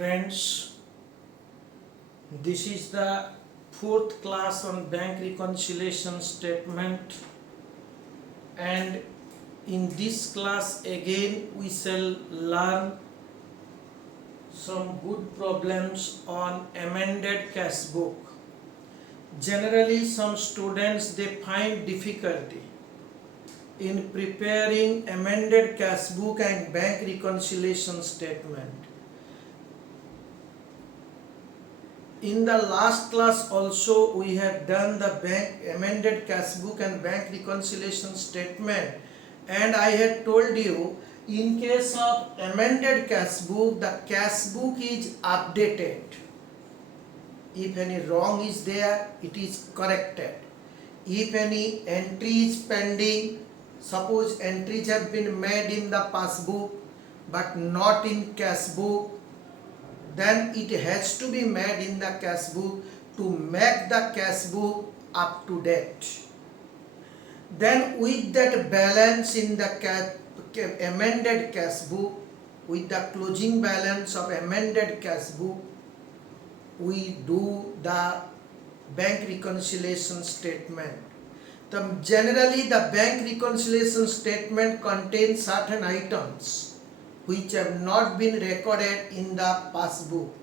Friends, this is the fourth class on bank reconciliation statement, and in this class again we shall learn some good problems on amended cash book. Generally some students they find difficulty in preparing amended cash book and bank reconciliation statement. In the last class also we have done the bank amended cash book and bank reconciliation statement, and I had told you in case of amended cash book the cash book is updated. If any wrong is there, it is corrected. If any entry is pending, suppose entries have been made in the passbook but not in cash book, then it has to be made in the cash book to make the cash book up to date. Then with that balance in the amended cash book, with the closing balance of amended cash book, we do the bank reconciliation statement. Generally the bank reconciliation statement contains certain items which have not been recorded in the passbook,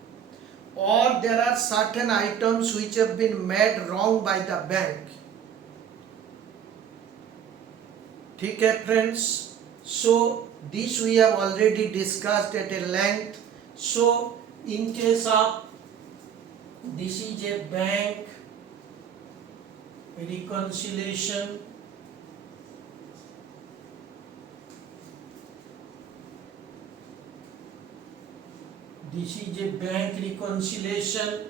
or there are certain items which have been made wrong by the bank. Okay friends, so this we have already discussed at a length. So in case of this is a bank reconciliation, this is a bank reconciliation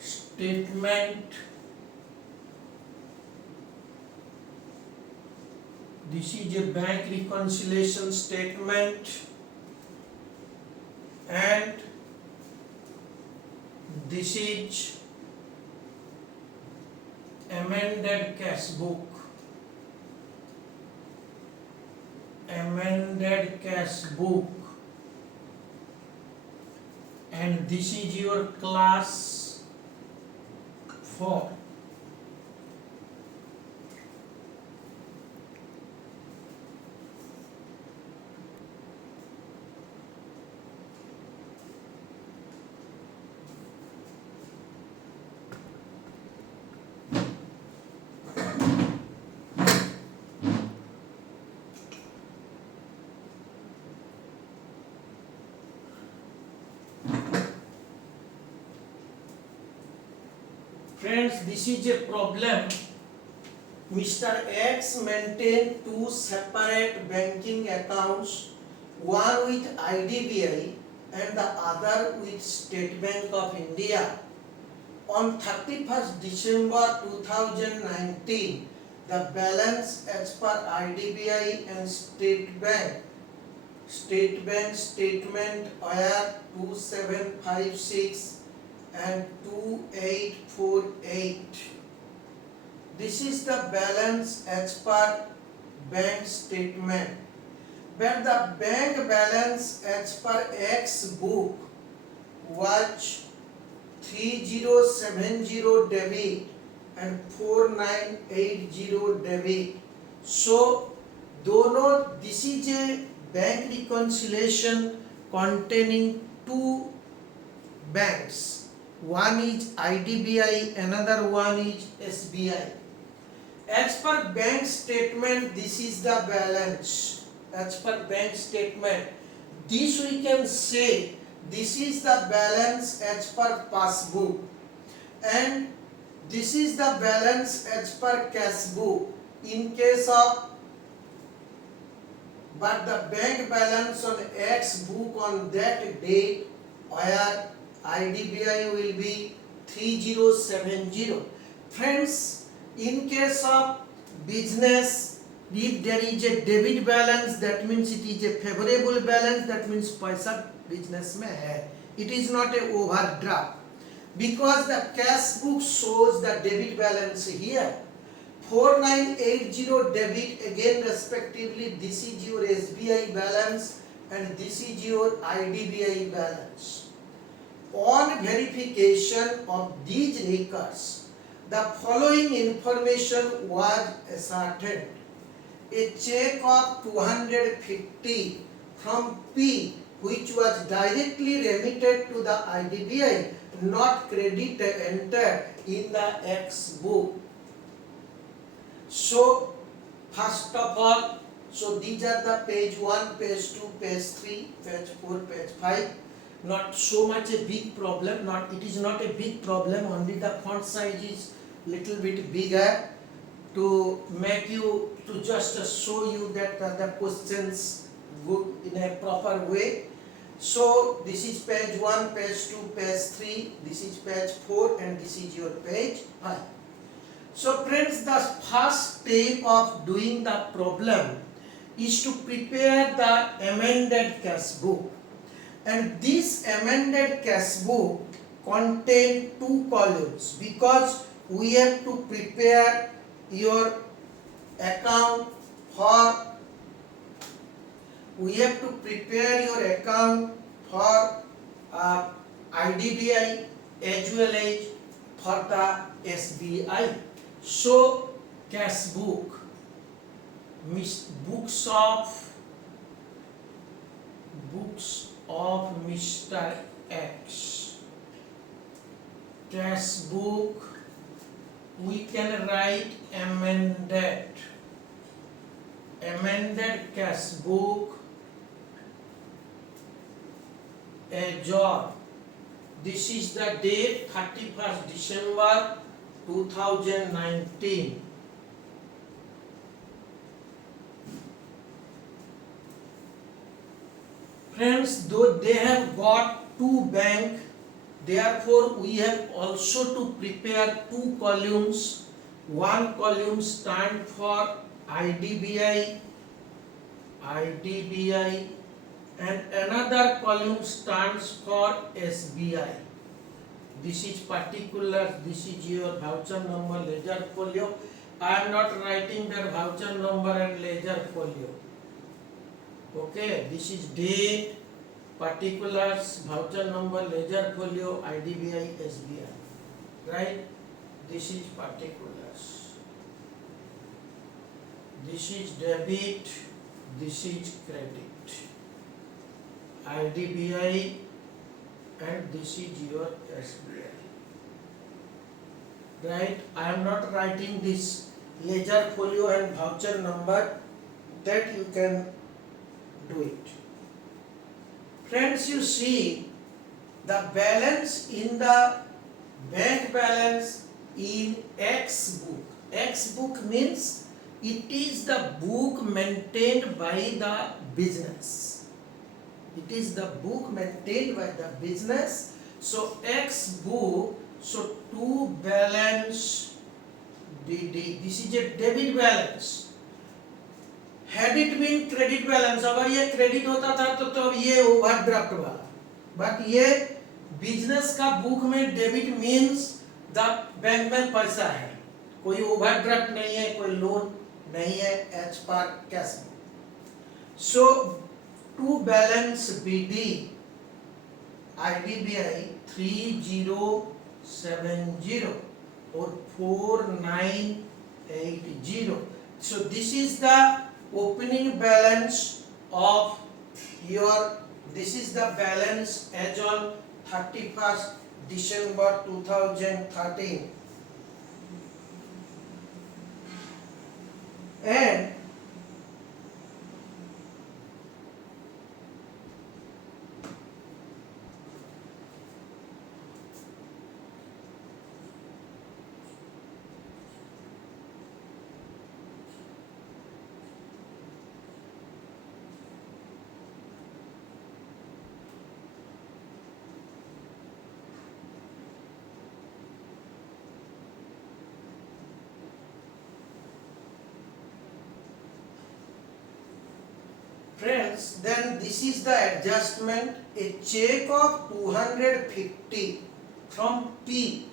statement. This is a bank reconciliation statement, and this is amended cash book. Amended cash book. And this is your class 4. Friends, this is a problem. Mr. X maintained two separate banking accounts, one with IDBI and the other with State Bank of India. On 31st December 2019, the balance as per IDBI and State Bank statement were 2756 and 2848. This is the balance as per bank statement, but the bank balance as per X book was 3070 debit and 4980 debit. So दोनों, this is a bank reconciliation containing two banks. One is IDBI, another one is SBI. As per bank statement, this is the balance. As per bank statement, this we can say this is the balance as per passbook, and this is the balance as per cash book. In case of, but the bank balance on X book on that date where IDBI will be 3070. Friends, in case of business, if there is a debit balance, that means it is a favorable balance, that means paisa business mein hai. It is not a overdraft, because the cash book shows the debit balance here. 4980 debit, again respectively this is your SBI balance, and this is your IDBI balance. On verification of these records, the following information was ascertained. A check of 250 from P, which was directly remitted to the IDBI, not credit entered in the X book. So first of all, so these are the page 1, page 2, page 3, page 4, page 5. Not so much a big problem, it is not a big problem, only the font size is little bit bigger to make you, to just show you that the questions go in a proper way. So this is page 1, page 2, page 3, this is page 4, and this is your page 5. So friends, the first step of doing the problem is to prepare the amended cash book. And this amended cash book contains 2 columns, because we have to prepare your account for IDBI as well as for the SBI. So cash book, books of Mr. X, cash book, we can write amended cash book as of, this is the date 31st December 2019. Friends, though they have got 2 bank, therefore we have also to prepare 2 columns. One column stand for IDBI, and another column stands for SBI. This is particular, this is your voucher number, ledger folio. I am not writing their voucher number and ledger folio. Okay, this is date, particulars, voucher number, ledger folio, IDBI, SBI. Right? This is particulars. This is debit, this is credit. IDBI, and this is your SBI. Right? I am not writing this ledger folio and voucher number, that you can do it. Friends, you see the balance in the bank balance in X book. X book means it is the book maintained by the business. It is the book maintained by the business. So X book, so to balance DD, this is a debit balance. Had it been credit balance, अगर ये credit होता था तो ये overdraft वाला, but ये business का book में डेबिट मीन्स द बैंक में पैसा है, कोई ओवरड्राफ्ट नहीं है, कोई लोन नहीं है, as per cash book. So to balance BD IDBI 3070 or 4980. So this is the opening balance of your, this is the balance as on 31st December 2013, and friends, then this is the adjustment. A check of 250 from P,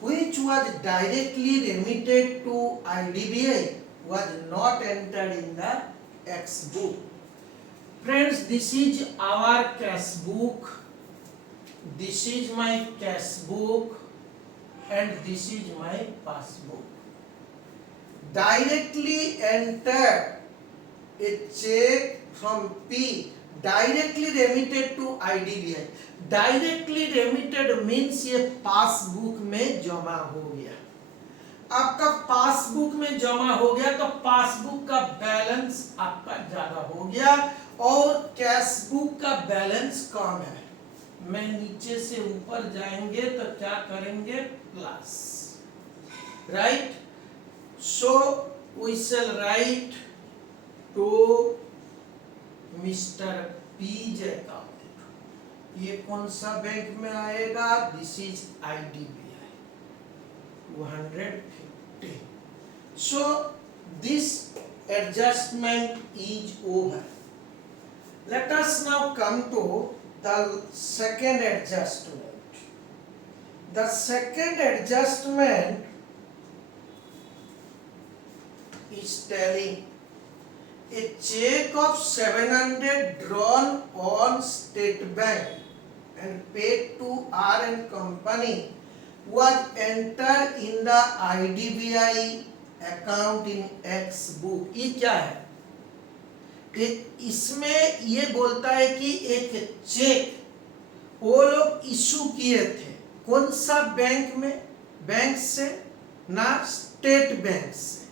which was directly remitted to IDBI, was not entered in the X book. Friends, this is our cash book. This is my cash book and this is my passbook. Directly enter a check from P, directly remitted to IDBI. Directly remitted means ये passbook में जमा हो गया. आपका passbook में जमा हो गया तो पासबुक का बैलेंस आपका ज्यादा हो गया और कैश बुक का बैलेंस कम है. मैं नीचे से ऊपर जाएंगे तो क्या करेंगे, plus, right. So we shall write to mister P's account. ये कौन सा बैंक में आएगा, this is IDBI 250. So this adjustment is over. Let us now come to the second adjustment. The second adjustment is telling a check of 700 drawn on State Bank and paid to R and Company was entered in the IDBI account in X book. ये क्या है, इसमें ये बोलता है कि एक check वो लोग इशू किए थे, कौन सा बैंक में, बैंक से ना स्टेट बैंक से.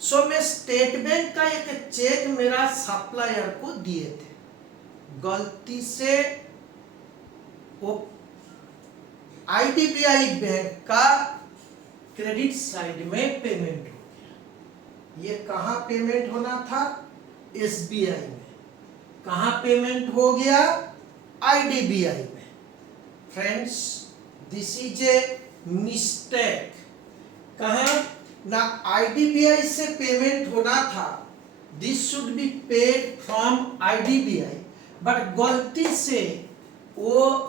सो मैं स्टेट बैंक का एक चेक मेरा सप्लायर को दिए थे, गलती से वो IDBI बैंक का क्रेडिट साइड में पेमेंट हो गया. ये कहाँ पेमेंट होना था, SBI में. कहाँ पेमेंट हो गया, IDBI में. Friends, this is a mistake. कहाँ ना IDBI से पेमेंट होना था, this should be paid from IDBI, but गलती से वो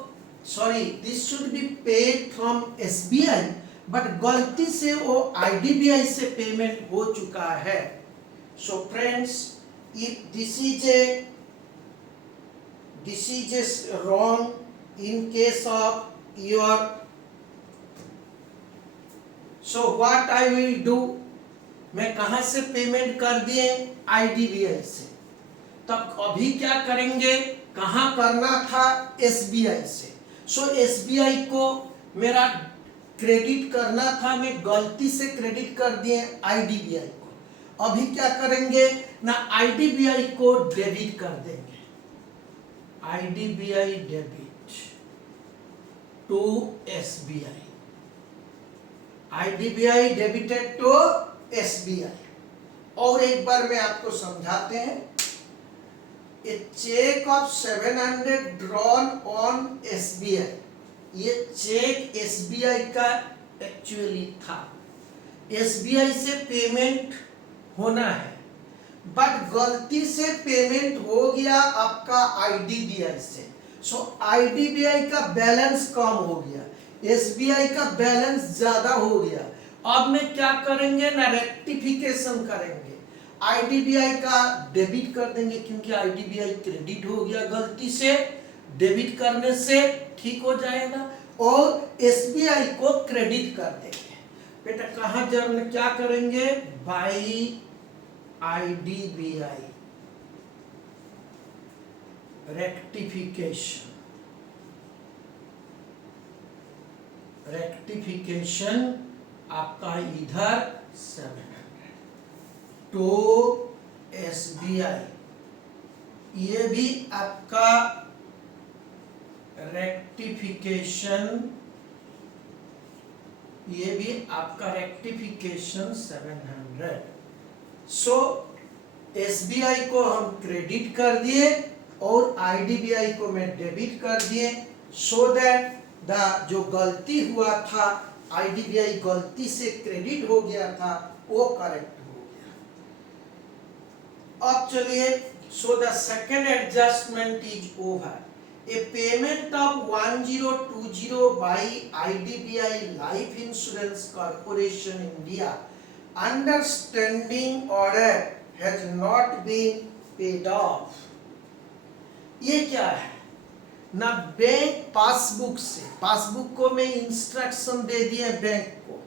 this should be paid from SBI, but गलती से वो IDBI से पेमेंट हो चुका है. So friends, if this is wrong in case of your, so what I will do, मैं कहां से पेमेंट कर दिए, IDBI से. तब अभी क्या करेंगे, कहां करना था, SBI से. सो SBI को मेरा क्रेडिट करना था, मैं गलती से क्रेडिट कर दिए IDBI को. अभी क्या करेंगे ना, IDBI को डेबिट कर देंगे. IDBI debit to SBI. IDBI debited to SBI. और एक बार मैं आपको समझाते हैं. A check of 700 drawn on SBI. ये चेक SBI का एक्चुअली था, SBI से पेमेंट होना है, बट गलती से पेमेंट हो गया आपका IDBI से. सो IDBI का बैलेंस कम हो गया, SBI का बैलेंस ज्यादा हो गया. अब में क्या करेंगे ना, रेक्टिफिकेशन करेंगे. IDBI का डेबिट कर देंगे क्योंकि IDBI क्रेडिट हो गया, गलती से डेबिट करने से ठीक हो जाएगा, और SBI को क्रेडिट कर देंगे. बेटा कहाँ जरूर क्या करेंगे, बाई IDBI रेक्टिफिकेशन आपका इधर 700 टू SBI. ये भी आपका रेक्टिफिकेशन, ये भी आपका रेक्टिफिकेशन 700. सो SBI को हम क्रेडिट कर दिए और IDBI को मैं डेबिट कर दिए, सो दैट द जो गलती हुआ था, IDBI गलती से क्रेडिट हो गया था, वो करेक्ट हो गया. अब चलिए, so the second adjustment is over. A payment of 1020 by IDBI Life Insurance Corporation India under standing order has not been paid off. ये क्या है ना, बैंक पासबुक से, पासबुक को मैं इंस्ट्रक्शन दे दिए बैंक को,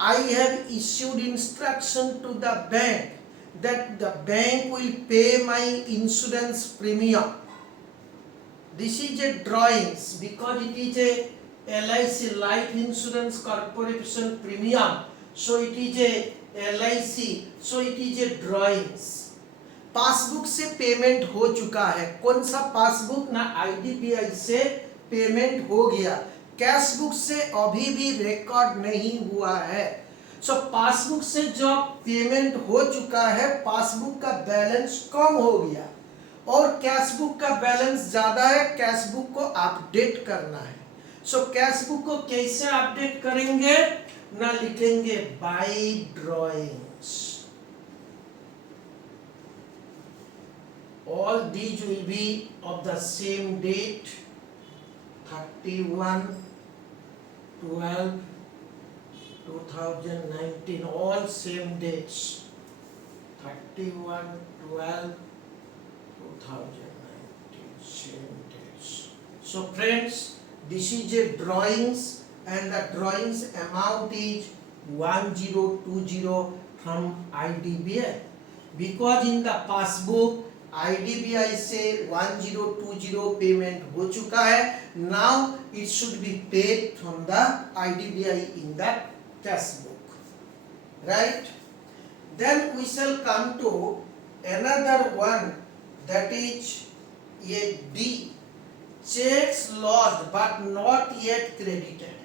I have issued instruction to the bank that the bank will pay my insurance premium. This is a drawings because it is a LIC, Life Insurance Corporation premium, so it is a LIC, so it is a drawings. Passbook से payment हो चुका है, कौन सा passbook ना, IDBI से payment हो गया, कैश बुक से अभी भी रिकॉर्ड नहीं हुआ है। सो पासबुक से जो पेमेंट हो चुका है, पासबुक का बैलेंस कम हो गया और कैश बुक का बैलेंस ज्यादा है, कैश बुक को अपडेट करना है। सो कैश बुक को कैसे अपडेट करेंगे ना, लिखेंगे by drawings, all these will be of the same date 31/12/2019, all same dates 31/12/2019, same dates. So friends, this is a drawings and the drawings amount is 1020 from IDBI, because in the passbook IDBI से 1020 payment हो चुका है। Now it should be paid from the IDBI in the cash book, right. Then we shall come to another one, that is a D, checks lodged but not yet credited.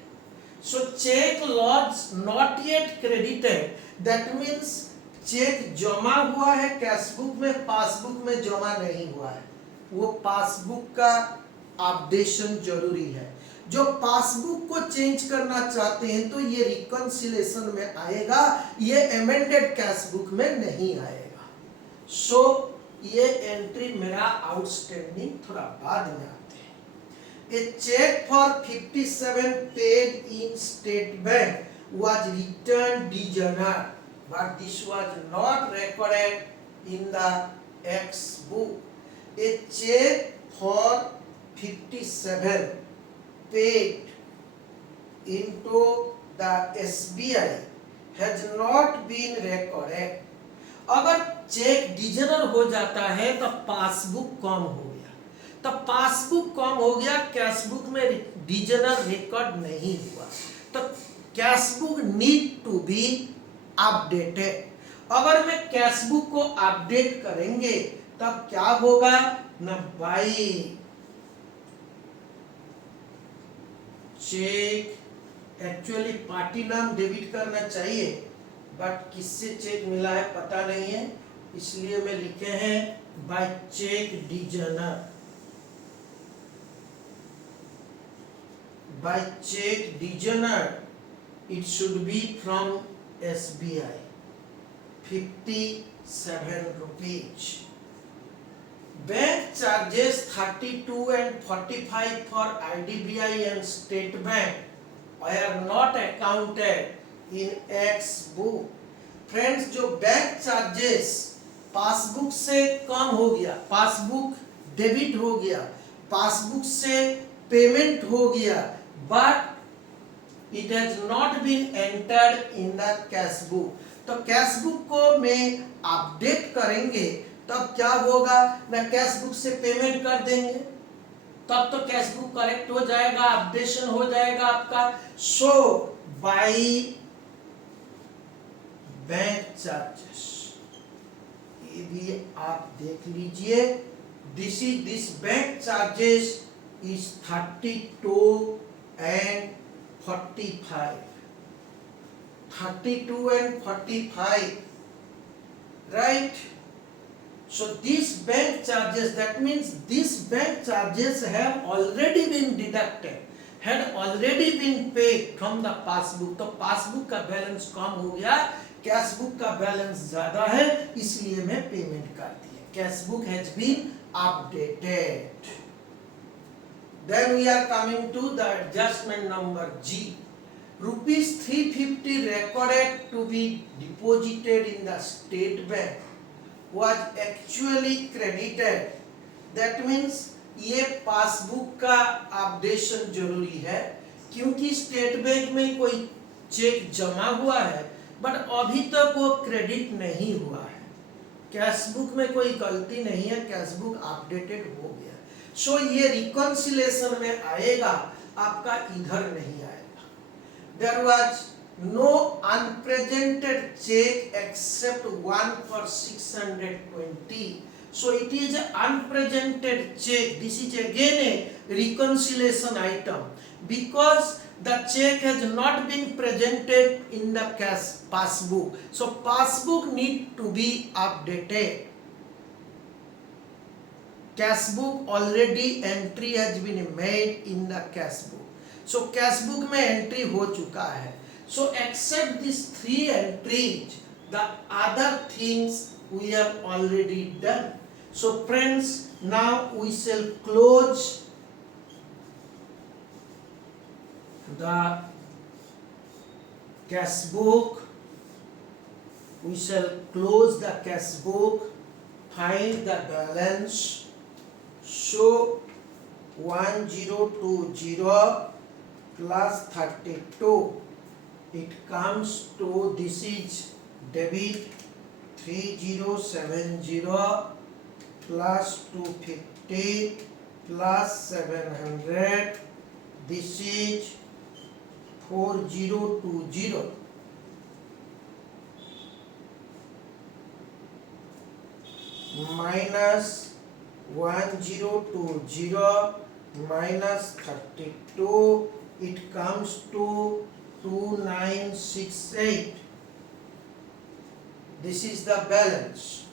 So check lodged not yet credited, that means cheque जमा हुआ है cash book में, passbook में जमा नहीं हुआ है, वो पासबुक का अपडेशन जरूरी है। जो पासबुक को चेंज करना चाहते हैं तो ये रिकंसिलेशन में आएगा, ये अमेंडेड कैश बुक में नहीं आएगा। सो ये एंट्री मेरा आउटस्टैंडिंग थोड़ा बाद में आते हैं। A cheque for 57 paid in State Bank was returned degenerate, but this was not recorded in the X book. A check for 57 paid into the SBI has not been recorded. अगर चेक डिजनर हो जाता है तो पासबुक कम हो गया, तो passbook कम हो गया, कैश बुक में डिजनर रिकॉर्ड नहीं हुआ, तो cash book need to be updated. अगर मैं कैश बुक को अपडेट करेंगे तब क्या होगा ना, बाय चेक, एक्चुअली पार्टी नाम डेबिट करना चाहिए बट किससे चेक मिला है पता नहीं है, इसलिए मैं लिखे हैं by cheque dishonour, by cheque dishonour it should be from SBI 57 rupees. Bank charges 32 and 45 for IDBI and State Bank are not accounted in X book. Friends, जो बैंक चार्जेस पासबुक से कम हो गया, पासबुक डेबिट हो गया, passbook से payment हो गया, but it has not been entered in the cash book, तो कैश बुक को में अपडेट करेंगे तब क्या होगा ना, कैश बुक से पेमेंट कर देंगे तब तो कैश बुक करेक्ट हो जाएगा, अपडेशन हो जाएगा आपका। सो बाय बैंक चार्जेस, ये भी आप देख लीजिए, this bank charges is 32 and 45, 32 and 45, right? So these bank charges, that means these bank charges have already been deducted, had already been paid from the passbook, तो passbook का balance कम हो गया, cash book का balance ज्यादा है, इसलिए मैं payment कर दिया, cash book has been updated. Then we are coming to the adjustment number G. Rupees 350 recorded to be deposited in the state bank was actually credited that means ये passbook का updation जरूरी है, क्योंकि state bank में कोई check जमा हुआ है बट अभी तक वो क्रेडिट नहीं हुआ है। कैशबुक में कोई गलती नहीं है, कैशबुक अपडेटेड हो गया। सो ये रिकॉन्सिलेशन में आएगा, आपका इधर नहीं आएगा। There was no unpresented cheque except one for 620। So it is an unpresented check. This is again a reconciliation item because the check has not been presented in the cash passbook. So passbook need to be updated. Cash book already entry has been made in the cash book. So cash book में entry हो चुका है. So except these 3 entries, the other things we have already done. So friends, now we shall close the cash book. We shall close the cash book, find the balance. So 1020 plus 32, it comes to, this is debit 3070 plus 250 plus 700, this is 4020 minus 1020 minus 32, it comes to 2968. This is the balance,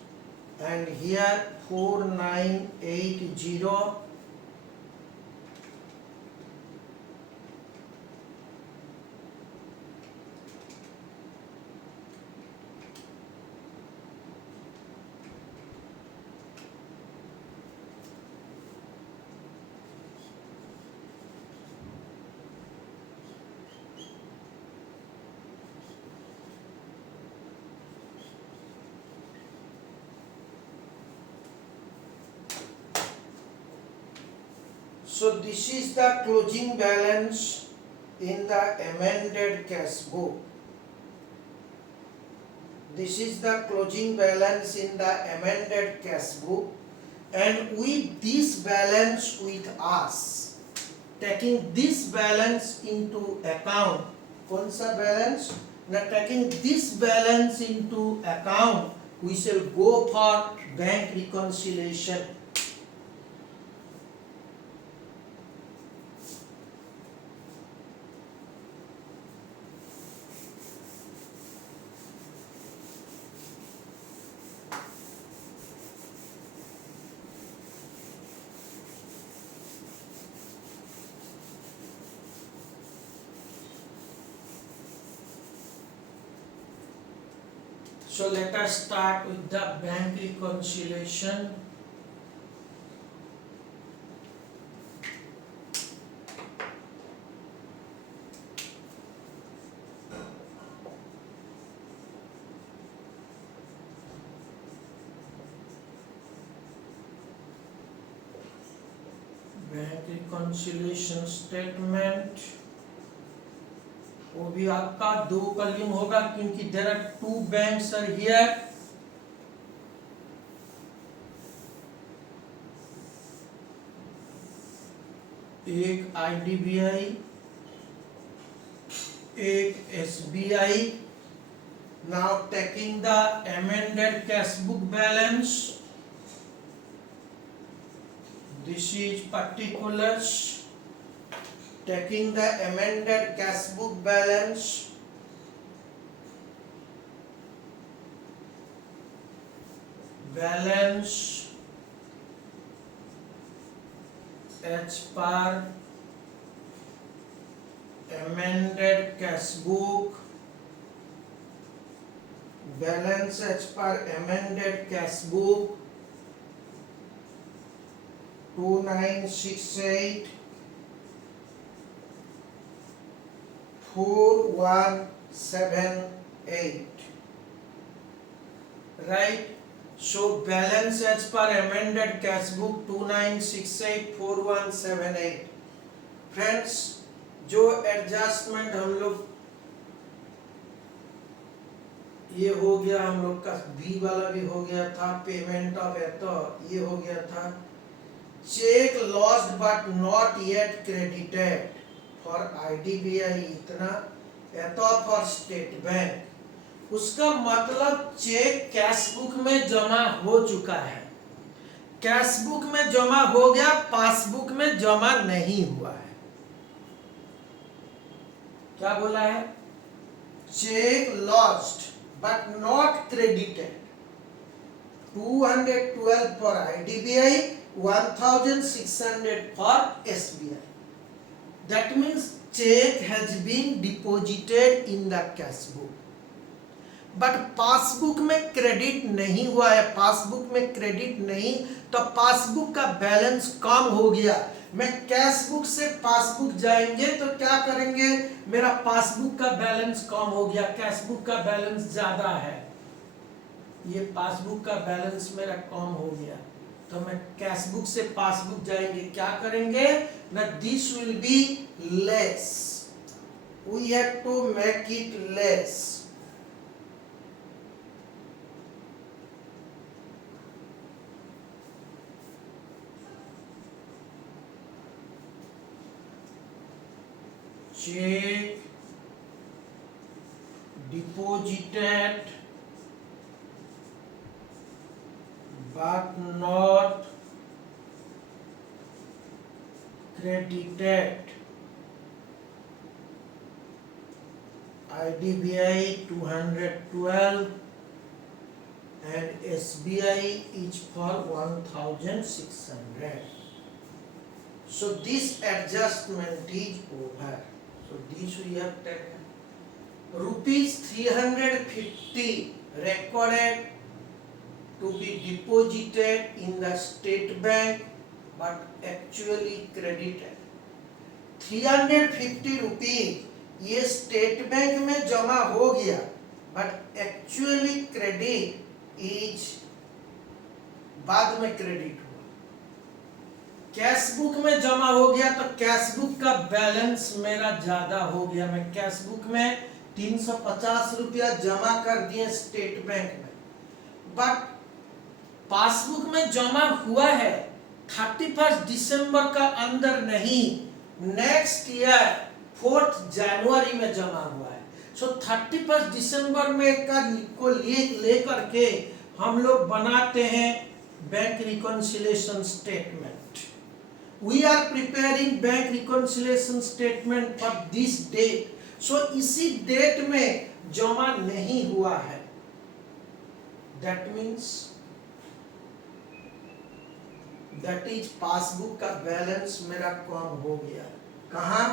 and here 4980. So this is the closing balance in the amended cash book. This is the closing balance in the amended cash book, and with this balance with us, taking this balance into account, कौन सा balance? Now taking this balance into account, we shall go for bank reconciliation. So let us start with the bank reconciliation. Bank reconciliation statement, वो भी आपका 2 column होगा, क्योंकि there are 2 banks are here. एक IDBI, एक SBI. Now taking the amended cash book balance, this is particulars. Taking the amended cash book balance, balance as per amended cash book, balance as per amended cash book 2968 4178. Right? So balance as per amended cash book 29684178. Friends, जो adjustment हम लोग, ये हो गया हम लोग का B वाला भी हो गया था, पेमेंट ऑफ एतो ये हो गया था, cheque lost but not yet credited for IDBI इतना, एतो फॉर स्टेट बैंक। उसका मतलब चेक कैश बुक में जमा हो चुका है, कैश बुक में जमा हो गया, पासबुक में जमा नहीं हुआ है। क्या बोला है? Cheque lost but not credited, 212 for IDBI, 1600 for SBI. That means check has been deposited in the cash book, but passbook में क्रेडिट नहीं हुआ है। पासबुक में क्रेडिट नहीं तो पासबुक का बैलेंस कम हो गया। मैं कैश बुक से पासबुक जाएंगे तो क्या करेंगे, मेरा पासबुक का बैलेंस कम हो गया, कैश बुक का बैलेंस ज्यादा है, ये पासबुक का बैलेंस मेरा कम हो गया, तो मैं कैश बुक से पासबुक जाएंगे, क्या करेंगे ना, this will be less, we have to make it less. check deposited but not credited, IDBI 212 and SBI each for 1600. So this adjustment is over. So this we have taken. Rupees 350 recorded to be deposited in the state bank but actually credited. 350 rupees ये State bank में जमा हो गया but actually credit is बाद में credit हुआ। Cash book में जमा हो गया तो कैश बुक का बैलेंस मेरा ज्यादा हो गया, मैं कैश बुक में 350 रुपया जमा कर दिए स्टेट बैंक में, बट पासबुक में जमा हुआ है 31 दिसंबर का अंदर नहीं, नेक्स्ट ईयर 4 जनवरी में जमा हुआ है। सो 31 दिसंबर में को लेकर के हम लोग बनाते हैं bank reconciliation statement. We are preparing bank reconciliation statement for this date. So इसी डेट में जमा नहीं हुआ है, that means that is passbook का बैलेंस मेरा कम हो गया। कहाँ?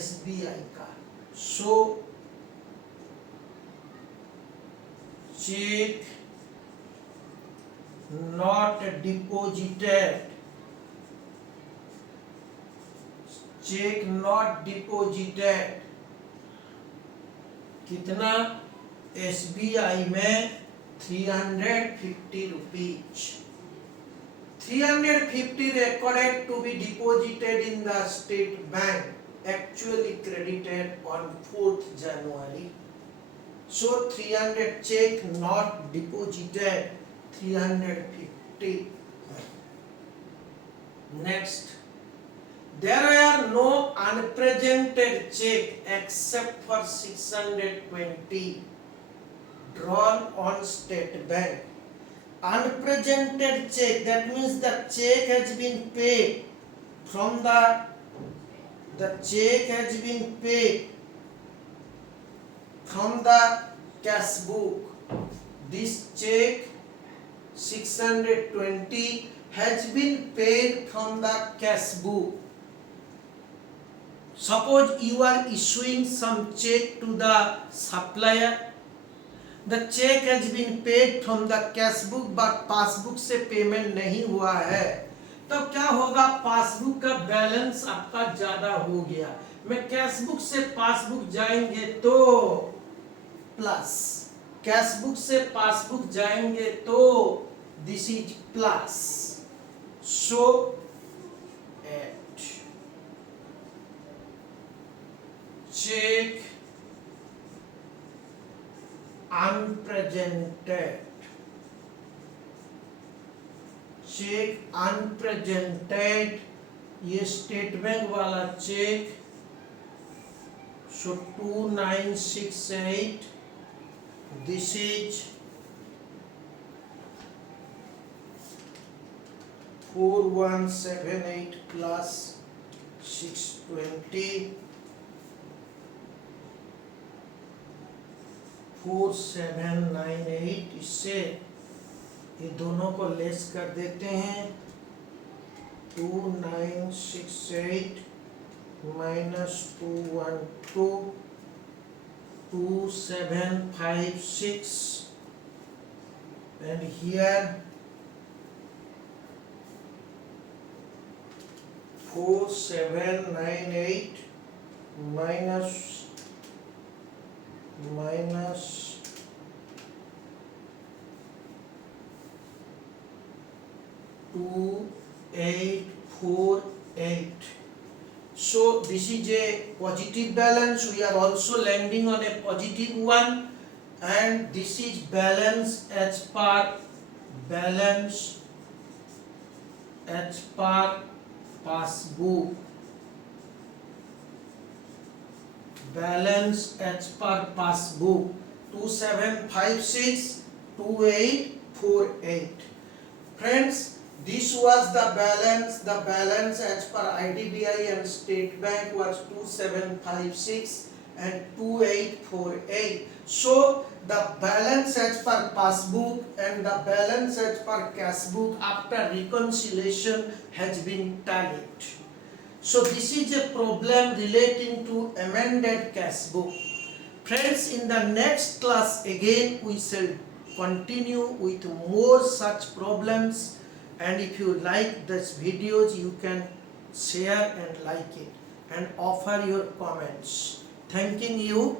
SBI का। So check not deposited, cheque not deposited कितना? SBI में 350 rupees, 350 recorded to be deposited in the state bank, actually credited on 4th January. So 300 check not deposited, 350. Next, there are no unpresented check except for 620 drawn on state bank. Unpresented check, that means the check has been paid from the check has been paid from the cash book. This check 620 has been paid from the cash book. Suppose you are issuing some check to the supplier, the check has been paid from the cash book but passbook से payment नहीं हुआ है, तो क्या होगा, passbook का balance आपका ज्यादा हो गया। मैं कैश बुक से पासबुक जाएंगे तो प्लस, कैश बुक से पासबुक जाएंगे तो this is plus. So at check unpresented, cheque unpresented, ये स्टेट बैंक वाला cheque. So 2968, this is 4178 plus 620, 4798. इससे ये दोनों को लेस कर देते हैं. 2968 minus 212, 2756, and here 4798 minus 2848. So this is a positive balance. We are also landing on a positive one, and this is balance as per passbook. Balance as per passbook 2756 2848. Friends, this was the balance. The balance as per IDBI and State Bank was 2756 and 2848. So the balance as per passbook and the balance as per cashbook after reconciliation has been tallied. So this is a problem relating to amended cashbook. Friends, in the next class again we shall continue with more such problems, and if you like this videos you can share and like it and offer your comments. Thanking you.